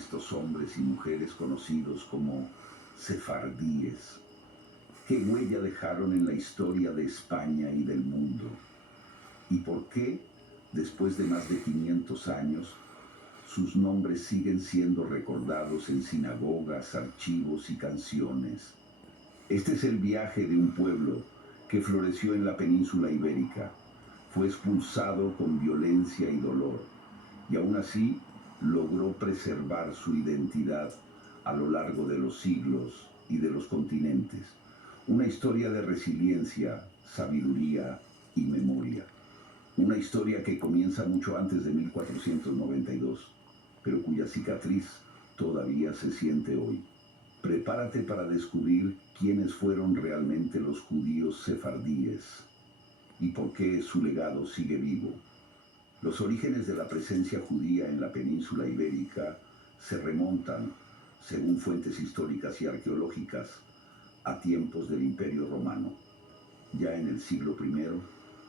estos hombres y mujeres conocidos como sefardíes? ¿Qué huella dejaron en la historia de España y del mundo? ¿Y por qué, después de más de 500 años, sus nombres siguen siendo recordados en sinagogas, archivos y canciones? Este es el viaje de un pueblo que floreció en la península ibérica, fue expulsado con violencia y dolor, y aún así logró preservar su identidad a lo largo de los siglos y de los continentes. Una historia de resiliencia, sabiduría y memoria. Una historia que comienza mucho antes de 1492, pero cuya cicatriz todavía se siente hoy. Prepárate para descubrir quiénes fueron realmente los judíos sefardíes y por qué su legado sigue vivo. Los orígenes de la presencia judía en la península ibérica se remontan, según fuentes históricas y arqueológicas, a tiempos del Imperio Romano. Ya en el siglo I,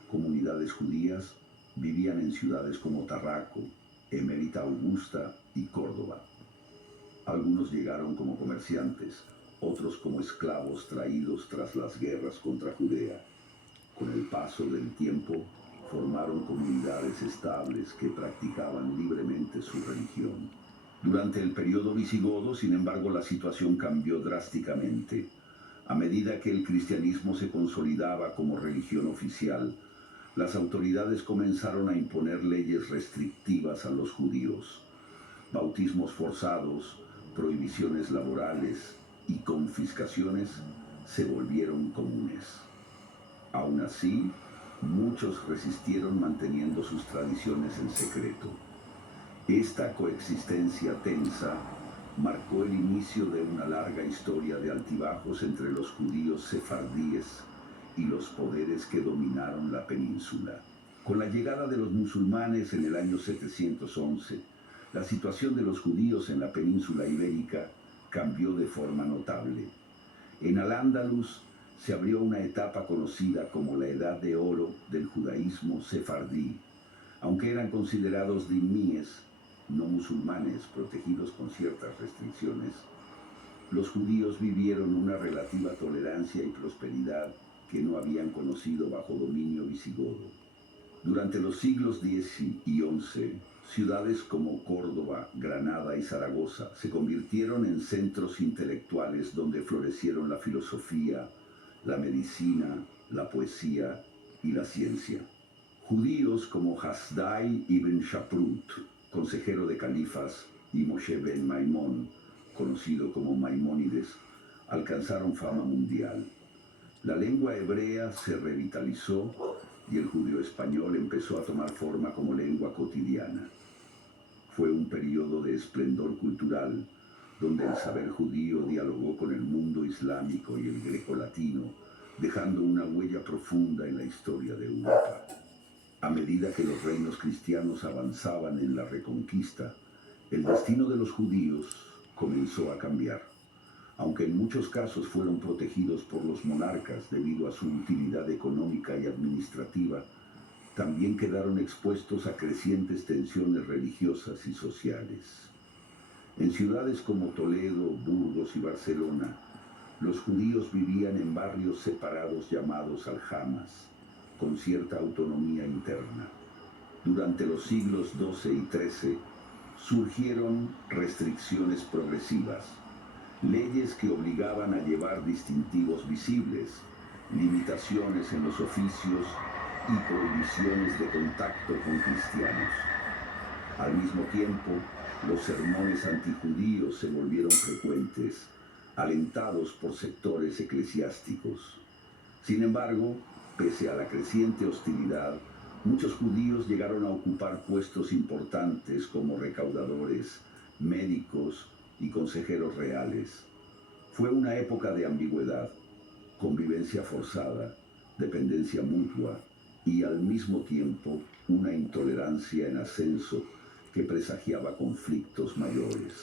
comunidades judías vivían en ciudades como Tarraco, Emérita Augusta y Córdoba. Algunos llegaron como comerciantes, otros como esclavos traídos tras las guerras contra Judea. Con el paso del tiempo, formaron comunidades estables que practicaban libremente su religión. Durante el periodo visigodo, sin embargo, la situación cambió drásticamente. A medida que el cristianismo se consolidaba como religión oficial, las autoridades comenzaron a imponer leyes restrictivas a los judíos. Bautismos forzados, prohibiciones laborales y confiscaciones se volvieron comunes. Aún así, muchos resistieron manteniendo sus tradiciones en secreto. Esta coexistencia tensa marcó el inicio de una larga historia de altibajos entre los judíos sefardíes y los poderes que dominaron la península. Con la llegada de los musulmanes en el año 711, la situación de los judíos en la península ibérica cambió de forma notable. En Al-Ándalus se abrió una etapa conocida como la Edad de Oro del judaísmo sefardí. Aunque eran considerados dhimíes, no musulmanes protegidos con ciertas restricciones, los judíos vivieron una relativa tolerancia y prosperidad que no habían conocido bajo dominio visigodo. Durante los siglos X y XI, ciudades como Córdoba, Granada y Zaragoza se convirtieron en centros intelectuales donde florecieron la filosofía, la medicina, la poesía y la ciencia. Judíos como Hasdai ibn Shaprut, consejero de califas, y Moshe ben Maimón, conocido como Maimónides, alcanzaron fama mundial. La lengua hebrea se revitalizó y el judío español empezó a tomar forma como lengua cotidiana. Fue un periodo de esplendor cultural, donde el saber judío dialogó con el mundo islámico y el greco-latino, dejando una huella profunda en la historia de Europa. A medida que los reinos cristianos avanzaban en la reconquista, el destino de los judíos comenzó a cambiar. Aunque en muchos casos fueron protegidos por los monarcas debido a su utilidad económica y administrativa, también quedaron expuestos a crecientes tensiones religiosas y sociales. En ciudades como Toledo, Burgos y Barcelona, los judíos vivían en barrios separados llamados aljamas, con cierta autonomía interna. Durante los siglos XII y XIII surgieron restricciones progresivas, leyes que obligaban a llevar distintivos visibles, limitaciones en los oficios y prohibiciones de contacto con cristianos. Al mismo tiempo, los sermones antijudíos se volvieron frecuentes, alentados por sectores eclesiásticos. Sin embargo, pese a la creciente hostilidad, muchos judíos llegaron a ocupar puestos importantes como recaudadores, médicos y consejeros reales. Fue una época de ambigüedad, convivencia forzada, dependencia mutua y al mismo tiempo una intolerancia en ascenso que presagiaba conflictos mayores.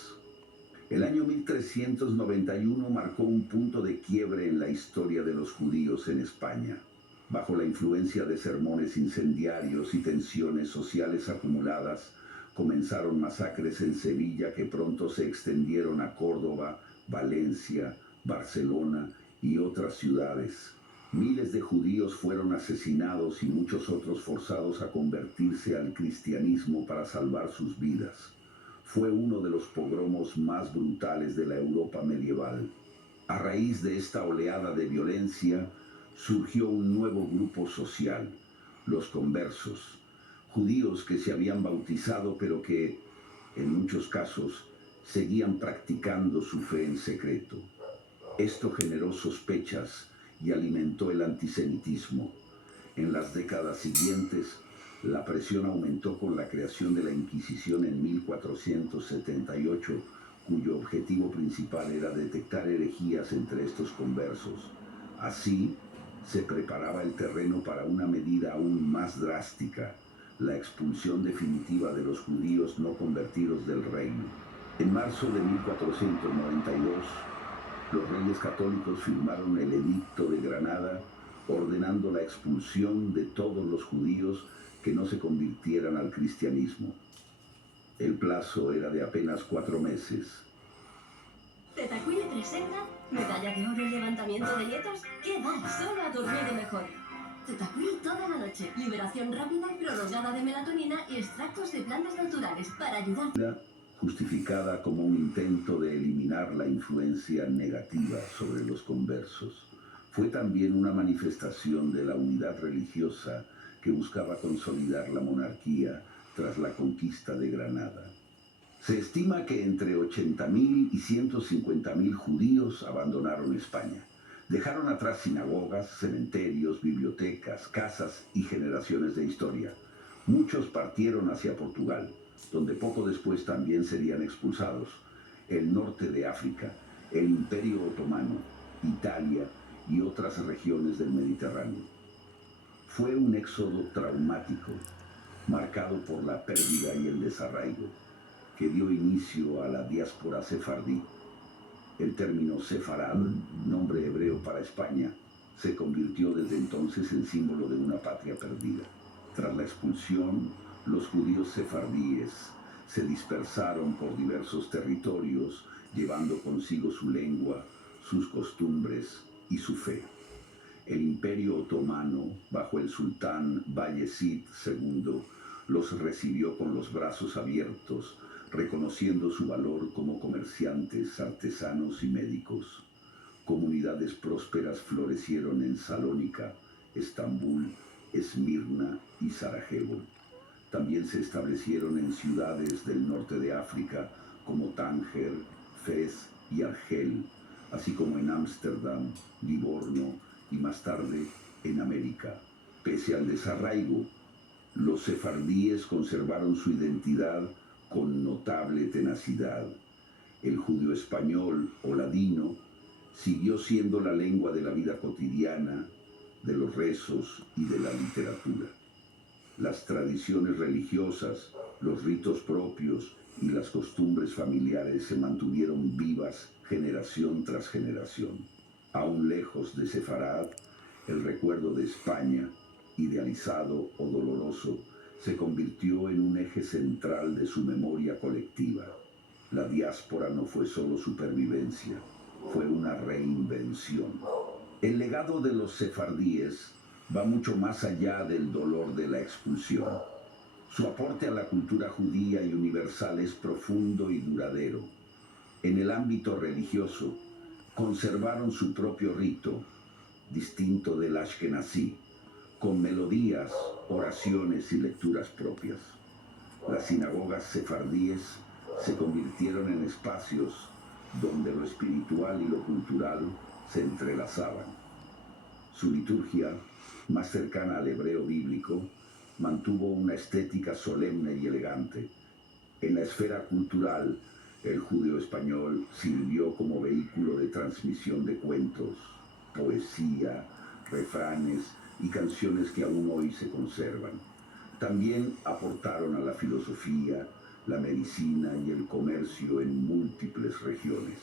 El año 1391 marcó un punto de quiebre en la historia de los judíos en España. Bajo la influencia de sermones incendiarios y tensiones sociales acumuladas, Comenzaron masacres en Sevilla que pronto se extendieron a Córdoba, Valencia, Barcelona y otras ciudades. Miles de judíos fueron asesinados y muchos otros forzados a convertirse al cristianismo para salvar sus vidas. Fue uno de los pogromos más brutales de la Europa medieval. A raíz de esta oleada de violencia, surgió un nuevo grupo social, los conversos, judíos que se habían bautizado pero que, en muchos casos, seguían practicando su fe en secreto. Esto generó sospechas y alimentó el antisemitismo. En las décadas siguientes, la presión aumentó con la creación de la Inquisición en 1478, cuyo objetivo principal era detectar herejías entre estos conversos. Así, se preparaba el terreno para una medida aún más drástica, la expulsión definitiva de los judíos no convertidos del reino. En marzo de 1492, los reyes católicos firmaron el Edicto de Granada, ordenando la expulsión de todos los judíos que no se convirtieran al cristianismo. El plazo era de apenas 4 meses. Tetacuy presenta medalla de oro en levantamiento de nietos. ¿Qué va? Solo a dormir mejor. Tetacuy toda la noche. Liberación rápida y prolongada de melatonina y extractos de plantas naturales para ayudar. Justificada como un intento de eliminar la influencia negativa sobre los conversos. Fue también una manifestación de la unidad religiosa que buscaba consolidar la monarquía tras la conquista de Granada. Se estima que entre 80.000 y 150.000 judíos abandonaron España. Dejaron atrás sinagogas, cementerios, bibliotecas, casas y generaciones de historia. Muchos partieron hacia Portugal, donde poco después también serían expulsados, el norte de África, el Imperio Otomano, Italia y otras regiones del Mediterráneo. Fue un éxodo traumático, marcado por la pérdida y el desarraigo, que dio inicio a la diáspora sefardí. El término sefarad, nombre hebreo para España, se convirtió desde entonces en símbolo de una patria perdida. Tras la expulsión, los judíos sefardíes se dispersaron por diversos territorios, llevando consigo su lengua, sus costumbres y su fe. El Imperio Otomano, bajo el sultán Bayezid II, los recibió con los brazos abiertos, reconociendo su valor como comerciantes, artesanos y médicos. Comunidades prósperas florecieron en Salónica, Estambul, Esmirna y Sarajevo. También se establecieron en ciudades del norte de África como Tánger, Fez y Argel, así como en Ámsterdam, Livorno y más tarde en América. Pese al desarraigo, los sefardíes conservaron su identidad con notable tenacidad. El judío español o ladino siguió siendo la lengua de la vida cotidiana, de los rezos y de la literatura. Las tradiciones religiosas, los ritos propios y las costumbres familiares se mantuvieron vivas generación tras generación. Aún lejos de Sefarad, el recuerdo de España, idealizado o doloroso, se convirtió en un eje central de su memoria colectiva. La diáspora no fue solo supervivencia, fue una reinvención. El legado de los sefardíes va mucho más allá del dolor de la expulsión. Su aporte a la cultura judía y universal es profundo y duradero. En el ámbito religioso, conservaron su propio rito, distinto del ashkenazí, con melodías, oraciones y lecturas propias. Las sinagogas sefardíes se convirtieron en espacios donde lo espiritual y lo cultural se entrelazaban. Su liturgia, más cercana al hebreo bíblico, mantuvo una estética solemne y elegante. En la esfera cultural, el judío español sirvió como vehículo de transmisión de cuentos, poesía, refranes y canciones que aún hoy se conservan. También aportaron a la filosofía, la medicina y el comercio en múltiples regiones.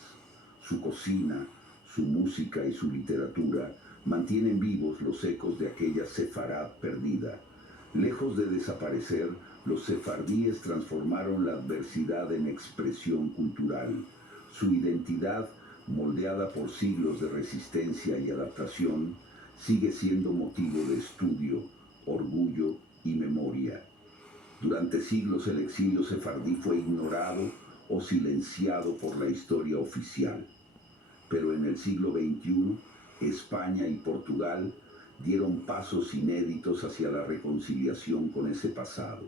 Su cocina, su música y su literatura mantienen vivos los ecos de aquella Sefarad perdida. Lejos de desaparecer, Los sefardíes transformaron la adversidad en expresión cultural. Su identidad, moldeada por siglos de resistencia y adaptación, sigue siendo motivo de estudio, orgullo y memoria. Durante siglos el exilio sefardí fue ignorado o silenciado por la historia oficial. Pero en el siglo XXI, España y Portugal dieron pasos inéditos hacia la reconciliación con ese pasado.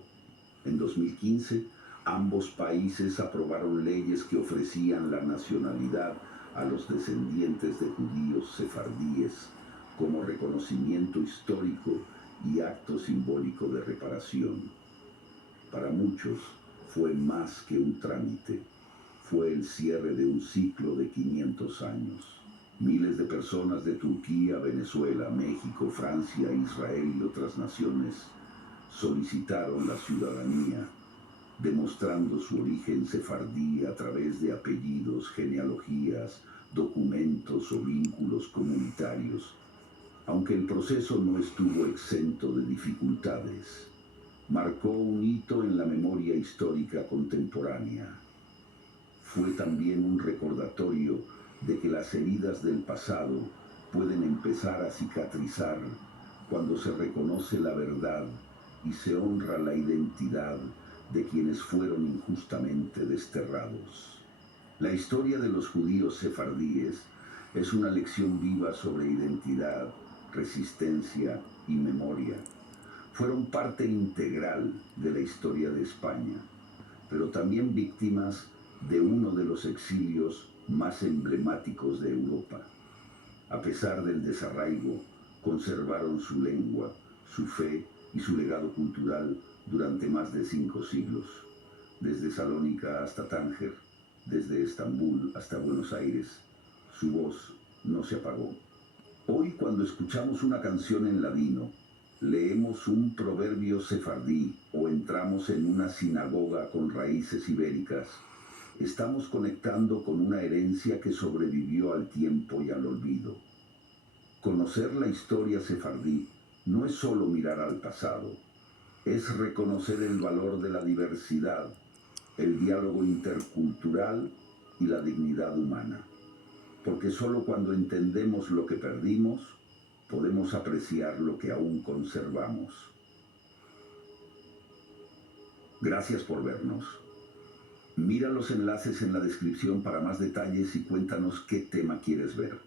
En 2015, ambos países aprobaron leyes que ofrecían la nacionalidad a los descendientes de judíos sefardíes como reconocimiento histórico y acto simbólico de reparación. Para muchos fue más que un trámite, fue el cierre de un ciclo de 500 años. Miles de personas de Turquía, Venezuela, México, Francia, Israel y otras naciones solicitaron la ciudadanía, demostrando su origen sefardí a través de apellidos, genealogías, documentos o vínculos comunitarios. Aunque el proceso no estuvo exento de dificultades, marcó un hito en la memoria histórica contemporánea. Fue también un recordatorio de que las heridas del pasado pueden empezar a cicatrizar cuando se reconoce la verdad y se honra la identidad de quienes fueron injustamente desterrados. La historia de los judíos sefardíes es una lección viva sobre identidad, resistencia y memoria. Fueron parte integral de la historia de España, pero también víctimas de uno de los exilios más emblemáticos de Europa. A pesar del desarraigo, conservaron su lengua, su fe y su legado cultural durante más de 5 siglos. Desde Salónica hasta Tánger, desde Estambul hasta Buenos Aires, su voz no se apagó. Hoy, cuando escuchamos una canción en ladino, leemos un proverbio sefardí o entramos en una sinagoga con raíces ibéricas, estamos conectando con una herencia que sobrevivió al tiempo y al olvido. Conocer la historia sefardí no es solo mirar al pasado, es reconocer el valor de la diversidad, el diálogo intercultural y la dignidad humana. Porque solo cuando entendemos lo que perdimos, podemos apreciar lo que aún conservamos. Gracias por vernos. Mira los enlaces en la descripción para más detalles y cuéntanos qué tema quieres ver.